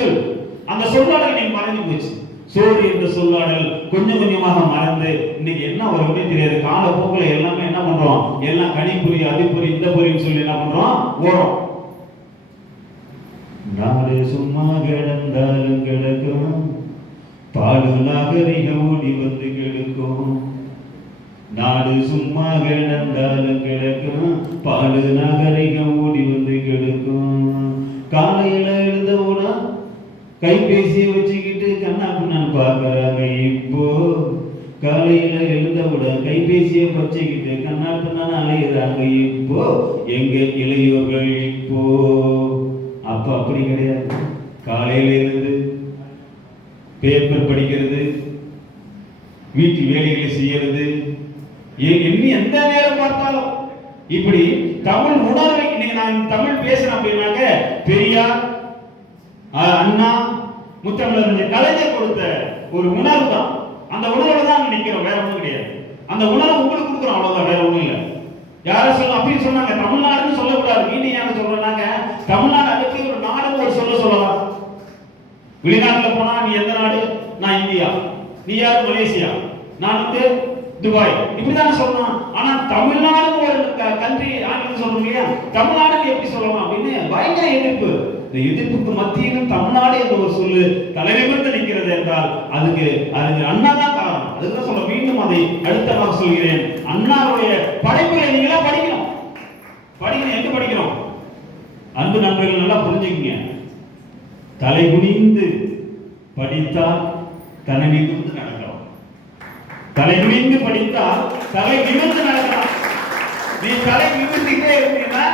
தமிழ்ச்சொல் அந்த சொல்லாடல் நீங்க மறைஞ்சு போச்சு. சோறு என்ற சொல்லாடல் கொஞ்சம் கொஞ்சமாக மறந்து இன்னைக்கு என்ன வரும்னே தெரியாது. காலப்போக்கில் எல்லாமே என்ன பண்றோம்? எல்லாம் கணிப்பொறி அதுபொறி இந்த பொறின்னு சொல்லி என்ன பண்றோம்? ஓரம் நாடு சும்மா கிடந்தாலும் கிடக்கும். பாடு நாகரிகம் ஓடி வந்து கிடக்கும். நாடு சும்மா கிடந்தாலும் கிடக்கும். பாடு நாகரிகம் ஓடி வந்து கிடக்கும். காலையில கைபேசியை வச்சுக்கிட்டு கண்ணா பின்னான்னு பார்க்கறாங்க. இப்போ காலையில எழுந்தவுடன் கைபேசியை வச்சுக்கிட்டு கண்ணா பின்னான்னு அலையிறாங்க. இப்போ எங்க இளையோர்கள் இப்போ? அப்ப அப்படி கிடையாது. காலையில இருந்து பேப்பர் படிக்கிறது வீட்டு வேலைகளை செய்யறது. எண்ணி எந்த நேரம் பார்த்தாலும் இப்படி தமிழ் உணர்வை இன்னைக்கு நான் தமிழ் பேசுறேன் அப்படின்னாக்க பெரியார் அண்ணா முத்தமிழர் கலைஞர் கொடுத்த ஒரு உணர்வு தான். அந்த உணர்வுல தான் அங்க வேற ஒன்றும் கிடையாது. அந்த உணர்வு உங்களுக்கு கொடுக்குறோம் அவ்வளவுதான் வேற ஒன்றும் இல்லை. யாரும் சொல்ல அப்படின்னு சொன்னாங்க தமிழ்நாடுன்னு சொல்லக்கூடாது. மீண்டும் யாரும் சொல்றாங்க தமிழ்நாடு அதுக்கு ஒரு நாடுன்னு ஒரு சொல்ல சொல்லலாம். வெளிநாட்டுல போனா நீ எந்த நாடு? நான் இந்தியா. நீ யாரு? மலேசியா. நான் வந்து துபாய். இப்படிதானே சொல்லலாம் ஆனா தமிழ்நாடுன்னு ஒரு கன்ட்ரி ஆங்கிலம் சொல்றோம் இல்லையா? தமிழ்நாடுன்னு எப்படி சொல்லலாம் அப்படின்னு பயங்கர எதிர்ப்பு. எதிர்ப்புக்கு மத்தியிலும் தமிழ்நாடு என்ற ஒரு சொல்லு தலைநிமிர்ந்து நிற்கிறது என்றால் அதுக்கு அறிஞர் அண்ணா தான் காரணம். அதுதான் சொல்ல மீண்டும் அதை அடுத்தமாக சொல்கிறேன். அண்ணாவுடைய படைப்புகளை நீங்களா படிக்கணும். படிக்கணும். எங்க படிக்கிறோம்? அன்பு நண்பர்கள் நல்லா புரிஞ்சுக்கங்க. தலை குனிந்து படித்தால் தலை நிமிர்ந்து நடக்கலாம். தலை குனிந்து படித்தால் தலை நிமிர்ந்து நடக்கலாம். நீ தலை நிமிர்ந்துகிட்டே இருந்தீங்கன்னா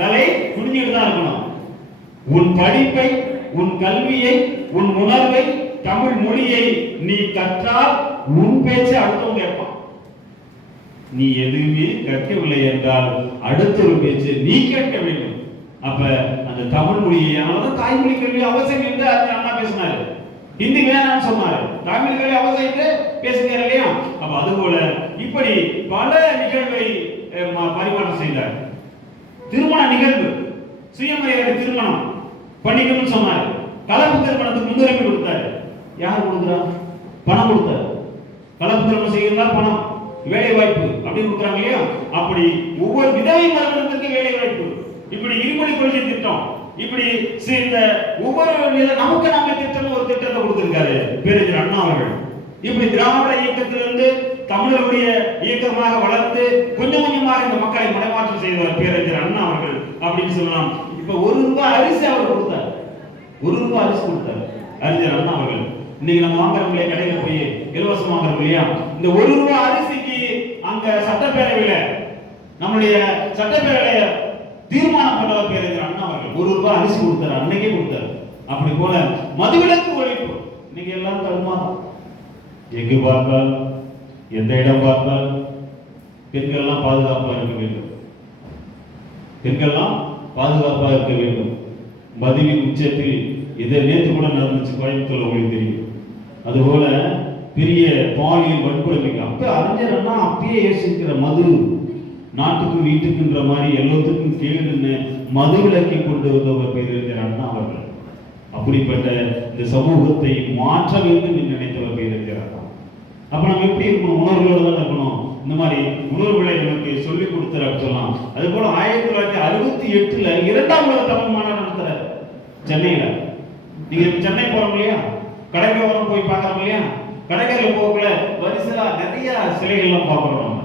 தலை குனிஞ்சுட்டு தான் இருக்கணும். உன் படிப்பை உன் கல்வியை உன் உணர்வை தமிழ் மொழியை நீ கற்றால் உன் பேச்சு அடுத்தவங்க கேட்பான். நீ எதுவுமே கற்கவில்லை என்றால் அடுத்த ஒரு பேச்சு நீ கேட்க வேண்டும். அப்ப அந்த தமிழ் மொழியை அதனால தாய்மொழி கல்வி அவசியம் என்று அறிஞர் அண்ணா பேசினாரு. ஹிந்தி வேணாம்னு சொன்னாரு. தமிழ் கல்வி அவசியம் என்று பேசுகிறார் இல்லையா? அப்ப அதுபோல இப்படி பல நிகழ்வை ம- பரிமாற்றம் செய்தார். திருமண நிகழ்வு. சுயமரியாதை திருமணம். பண்ணிக்கணும்னு சொன்னார். கலப்பு திருமணத்துக்கு முன்னுரிமை கொடுத்தாரு. யார் கொடுக்குறா? பணம் கொடுத்தாரு. கலப்பு திருமணம் செய்யறதா பணம்? வேலை வாய்ப்பு அப்படின்னு கொடுக்குறாங்க இல்லையா? அப்படி ஒவ்வொரு விதவை மரணத்திற்கு வேலை வாய்ப்பு இப்படி இருமொழி கொள்கை திட்டம் இப்படி இந்த ஒவ்வொரு நமக்கு நாம திட்டம் ஒரு திட்டத்தை கொடுத்திருக்காரு பேரறிஞர் அண்ணா அவர்கள். இப்படி திராவிட இயக்கத்திலிருந்து தமிழருடைய இயக்கமாக வளர்ந்து கொஞ்சம் கொஞ்சமாக இந்த மக்களை மனமாற்றம் செய்தவர் பேரறிஞர் அண்ணா அவர்கள் அப்படின்னு சொல்லலாம். இப்ப ஒரு ரூபாய் அரிசி அவர் கொடுத்தார். ஒரு ரூபாய் அரிசி கொடுத்தார். அறிஞர் அண்ணா அவர்கள் இன்னைக்கு நம்ம வாங்குறோம் இல்லையா கடையில போய் இலவசம் வாங்குறோம் இல்லையா? இந்த ஒரு ரூபாய் அரிசிக்கு அங்க சட்டப்பேரவையில நம்மளுடைய சட்டப்பேரவையில தீர்மானம் பண்ணவர் பேரறிஞர் அண்ணா அவர்கள் ஒரு ரூபாய் அரிசி கொடுத்தாரு. அன்னைக்கே கொடுத்தாரு. அப்படி போல மதுவிலக்கு ஒழிப்பு. இன்னைக்கு எல்லாம் தடுமாறும் எங்கு பார்த்தால் எந்த இடம் பார்த்தால் பெண்கள்லாம் பாதுகாப்பாக இருக்க வேண்டும். பெண்கள்லாம் பாதுகாப்பாக இருக்க வேண்டும். மதுவின் உச்சத்தில் இதை நேற்று கூட நடந்துச்சு கோயம்புத்தூர்ல உங்களுக்கு தெரியும். அதுபோல பெரிய பாலியல் வன்கொடுமைக்கு அப்போ அறிஞர்னா அப்பயே யோசிக்கிற மது நாட்டுக்கும் வீட்டுக்குன்ற மாதிரி எல்லாத்துக்கும் கேடுன்னு மது விலக்கி கொண்டு வந்தவர் பேரறிஞர் அண்ணா அவர்கள். அப்படிப்பட்ட இந்த சமூகத்தை மாற்ற வேண்டும் என்று நினைத்தவர் பேரறிஞர் அப்ப நம்ம எப்படி இருக்கணும்? உணர்வுகளோட தான் இருக்கணும். இந்த மாதிரி உணர்வுகளை நமக்கு சொல்லிக் கொடுத்தார் சொல்லலாம் அது போல ஆயிரத்தி தொள்ளாயிரத்தி அறுபத்தி எட்டுல இரண்டாம் உலக தமிழ் மாநாடு நடத்துறாரு. சென்னையில. நீங்க சென்னை போறோம் இல்லையா? கடைக்கோரம் போய் பார்க்கறோம் இல்லையா? கடைக்கரையில் போகல வரிசையா நிறைய சிலைகள்லாம் எல்லாம் நம்ம.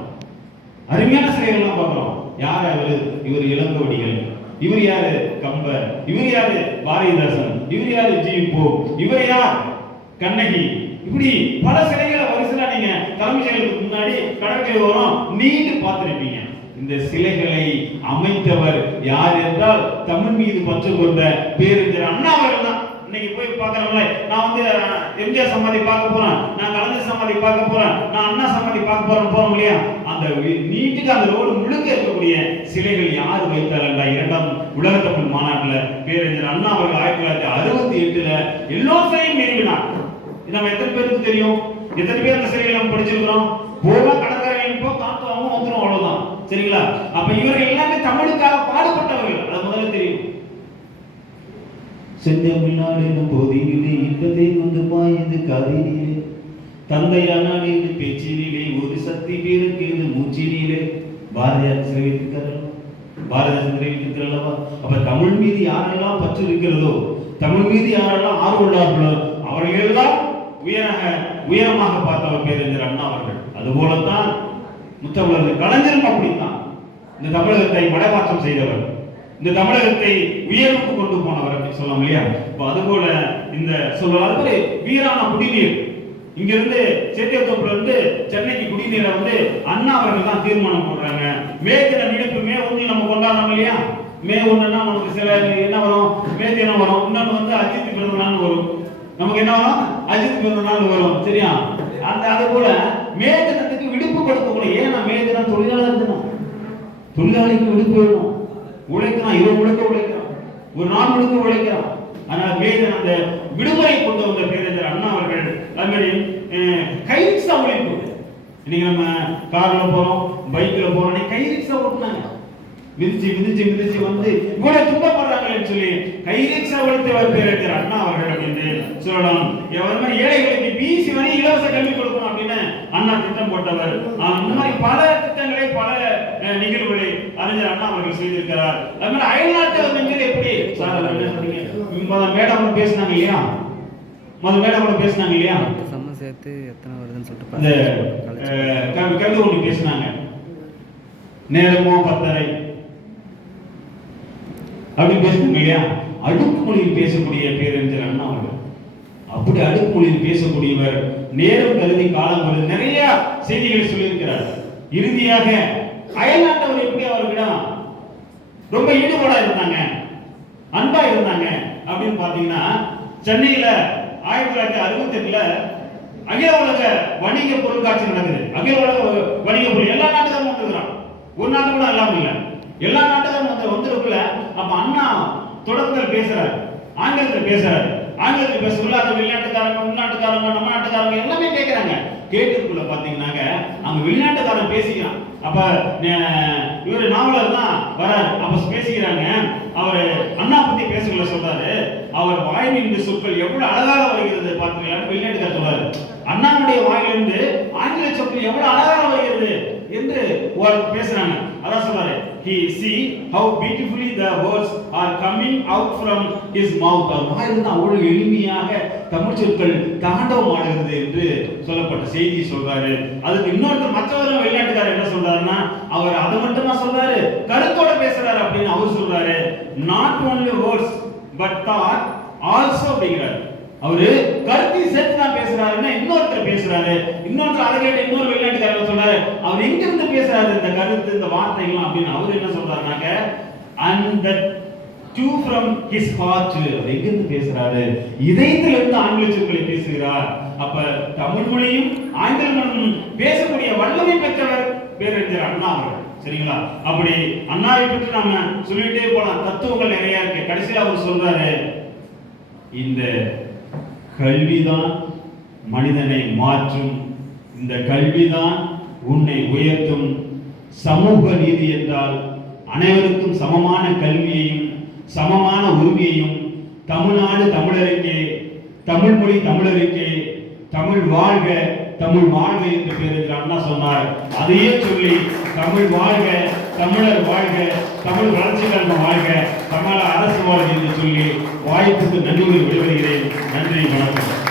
அருமையான சிலைகள்லாம் பார்க்கிறோம். யார் அவரு இவர் இளங்கோடிகள். இவர் யாரு? கம்பர். இவர் யாரு? பாரதிதாசன். இவர் யாரு? ஜி. போ. இவர் யார்? கண்ணகி. இப்படி பல சிலைகளை வரிசையா செயலுக்கு முன்னாடி கடற்கரை ஓரம் நீண்டு பார்த்துருப்பீங்க. இந்த சிலைகளை அமைத்தவர் யார் என்றால் தமிழ் மீது பற்று கொண்ட பேருந்தர் அண்ணா அவர்கள் தான். இன்னைக்கு போய் பார்க்கறவங்களே நான் வந்து எம்ஜிஆர் சமாதி பார்க்க போறேன் நான் கலைஞர் சமாதி பார்க்க போறேன் நான் அண்ணா சமாதி பார்க்க போறேன் போறோம் இல்லையா? அந்த நீட்டுக்கு அந்த ரோடு முழுக்க இருக்கக்கூடிய சிலைகள் யார் வைத்தார்கள் இரண்டாம் உலக தமிழ் மாநாட்டில் பேரறிஞர் அண்ணா அவர்கள் ஆயிரத்தி தொள்ளாயிரத்தி அறுபத்தி எட்டுல எல்லோரையும் நிறுவினார். நம்ம எத்தனை பேருக்கு தெரியும்? எத்தனை பேர் அந்த சிலைகளை நம்ம படிச்சிருக்கிறோம்? போவா கடற்கரையில் போ காத்துவாங்க வந்துரும் அவ்வளவுதான். சரிங்களா? அப்ப இவர்கள் எல்லாமே தமிழுக்காக பாடுபட்டவர்கள். அது முதல்ல தெரியும். செஞ்சமிழ்நாடு எனும் போதினிலே இன்பத்தை வந்து பாயுது கதையிலே தந்தையானாடு என்று பேச்சினிலே ஒரு சக்தி பேருக்கு இது மூச்சினிலே. பாரதியார் சிறைவித்திருக்கிறார் பாரதியார் சிறைவித்திருக்கிறல்லவா அப்ப தமிழ் மீது யாரெல்லாம் பற்று இருக்கிறதோ தமிழ் மீது யாரெல்லாம் ஆர்வம் உள்ளார்களோ அவர்கள் உயராக உயரமாக பார்த்தவர் பேரறிஞர் அண்ணா அவர்கள். அதுபோலத்தான் முத்தமிழர் கலைஞரும் அப்படித்தான். இந்த தமிழகத்தை மடமாற்றம் செய்தவர். இந்த தமிழகத்தை உயர்வுக்கு கொண்டு போனவர் அப்படின்னு சொல்லலாம் இல்லையா? இப்போ அதுபோல இந்த சொல்லலாம் அது வீரான குடிநீர். இங்கிருந்து சேத்தியத்தோப்புல இருந்து சென்னைக்கு குடிநீரை வந்து அண்ணா அவர்கள் தான் தீர்மானம் போடுறாங்க. மே தின விடுப்பு மே ஒன்று நம்ம கொண்டாடுறோம் இல்லையா? மே ஒன்றுன்னா நமக்கு சில என்ன வரும்? மே தினம் வரும். இன்னொன்று வந்து அஜித் பிறந்த நாள் வரும். நமக்கு என்ன வரும் அஜித் பிறந்த நாள் வரும் சரியா? அந்த அது போல மே தினத்துக்கு விடுப்பு கொடுக்கக்கூடிய ஏன்னா மே தினம் தொழிலாளர் தினம் தொழிலாளிக்கு விடுப்பு வேணும். உழைக்கிறான் இவன் முழுக்க உழைக்கிறான். ஒரு நாள் முழுக்க உழைக்கிறான். அதனால வேதன் அந்த விடுமுறை கொண்டு வந்த பேரறிஞர் அண்ணா அவர்கள் அது மாதிரி அஹ், கை ஒழிப்பு இன்னைக்கு நம்ம கார்ல போறோம் பைக்ல போறோம் இன்னைக்கு கை ரிக்ஷா ஓட்டுனாங்க. மிதிச்சு மிதிச்சு மிதிச்சு வந்து இவ்வளவு துன்பப்படுறாங்களேன்னு சொல்லி கை ரிக்ஷா ஒழித்தவர் பேரறிஞர் அண்ணா அவர்கள் அப்படின்னு சொல்லலாம் அவர் மாதிரி ஏழைகளுக்கு பிசி வரை இலவச கல்வி கொடுக்கணும் அப்படின்னு அண்ணா திட்டம் போட்டவர். இந்த மாதிரி பல திட்டங்களை பல நிகழ்வுகளை அறிஞர் அண்ணா அவர்கள் செய்திருக்கிறார். அது மாதிரி அயல்நாட்டு நெஞ்சில் எப்படி? சார் என்ன சொன்னீங்க? மேடம் கூட பேசினாங்க இல்லையா? முதல் மேடம் கூட பேசினாங்க இல்லையா? சேர்த்து எத்தனை வருதுன்னு சொல்லிட்டு கவிதை ஒன்று பேசினாங்க. நேரமோ பத்தரை. அப்படின்னு பேசுனாங்க இல்லையா? அடுக்குமொழியில் பேசக்கூடிய பேரறிஞர் அண்ணா அவர்கள். அப்படி அடுக்குமொழியில் பேசக்கூடியவர் நேரம் கருதி காலம் கருதி நிறைய செய்திகளை சொல்லியிருக்கிறார். இறுதியாக அயல்நாட்டவர் எப்படி அவர்களிடம் ரொம்ப ஈடுபாடா இருந்தாங்க அன்பா இருந்தாங்க அப்படின்னு பாத்தீங்கன்னா சென்னையில ஆயிரத்தி தொள்ளாயிரத்தி அறுபத்தி எட்டுல அகில உலக வணிக பொருட்காட்சி நடக்குது. அகில உலக வணிக பொருள் எல்லா நாட்டுக்காரும் வந்துருக்கிறான். ஒரு நாட்டு கூட இல்லாம இல்ல. எல்லா நாட்டுக்காரும் வந்து வந்திருக்குள்ள அப்ப அண்ணா தொடக்கத்தில் பேசுறாரு ஆங்கிலத்தில் பேசுறாரு. ஆங்கிலத்தில் பேசக்குள்ள அந்த வெளிநாட்டுக்காரங்க உள்நாட்டுக்காரங்க நம்ம நாட்டுக்காரங்க எல்லாமே கேட்கறாங்க கேட்டுக்குள்ள பாத்தீங்கன்னாங்க அங்க வெளிநாட்டுக்காரன் பேசிக்கிறான். அப்ப இவர் இவரு நாவலர் தான் வராரு. அப்ப பேசிக்கிறாங்க. அவர் அண்ணா பத்தி பேசக்குள்ள சொல்றாரு. அவர் வாயிலிருந்து சொற்கள் எவ்வளவு அழகாக வருகிறது பார்த்தீங்களான்னு வெளிநாட்டுக்காரர் சொல்றாரு. அண்ணாவுடைய வாயிலிருந்து ஆங்கில சொற்கள் எவ்வளவு அழகாக வருகிறது. என்று ஒரு பேசுறாங்க. அதான் சொல்றாரு he see how beautifully the words are coming out from his mouth. அவர் வாயிலிருந்து அவ்வளவு எளிமையாக தமிழ் சொற்கள் தாண்டவம் ஆடுகிறது என்று சொல்லப்பட்ட செய்தி சொல்றாரு. அதுக்கு இன்னொருத்தர் மற்றவரும் வெளிநாட்டுக்காரர் என்ன சொல்றாருன்னா அவர் அதை மட்டுமா சொல்றாரு கருத்தோட பேசுறாரு அப்படின்னு அவர் சொல்றாரு. Not only words but thought also அப்படிங்கிறாரு. அவரு கருத்தி சேர்த்து தான் பேசுறாருன்னா இன்னொருத்தர் பேசுறாரு. இன்னொருத்தர் அதை இன்னொரு வெளிநாட்டுக்காரர் சொல்றாரு. அவர் எங்க இருந்து பேசுறாரு இந்த கருத்து இந்த வார்த்தைகள் அப்படின்னு அவர் என்ன சொல்றாருனாக்க அந்த டூ ஃப்ரம் ஹிஸ் ஹார்ட் அவர் எங்க இருந்து பேசுறாரு? இதயத்துல இருந்து ஆங்கில சொற்களை பேசுகிறார். அப்ப தமிழ் மொழியும் ஆங்கில மொழியும் பேசக்கூடிய வல்லமை பெற்றவர் பேரறிஞர் அண்ணா அவர்கள். சரிங்களா? அப்படி அண்ணாவை பற்றி நாம சொல்லிட்டே போலாம். தத்துவங்கள் நிறைய இருக்கு. கடைசியா அவர் சொல்றாரு இந்த கல்விதான் மனிதனை மாற்றும். இந்த கல்விதான் உன்னை உயர்த்தும். சமூக நீதி என்றால் அனைவருக்கும் சமமான கல்வியையும் சமமான உரிமையையும் தமிழ்நாடு தமிழருக்கே தமிழ் மொழி தமிழருக்கே தமிழ் வாழ்க தமிழ் வாழ்க என்று பேருக்கு அண்ணா சொன்னார். அதையே சொல்லி தமிழ் வாழ்க தமிழர் வாழ்க தமிழ் வளர்ச்சி கழகம் வாழ்க தமிழ அரசு வாழ்க என்று சொல்லி வாய்ப்புக்கு நன்றி நன்றி வணக்கம்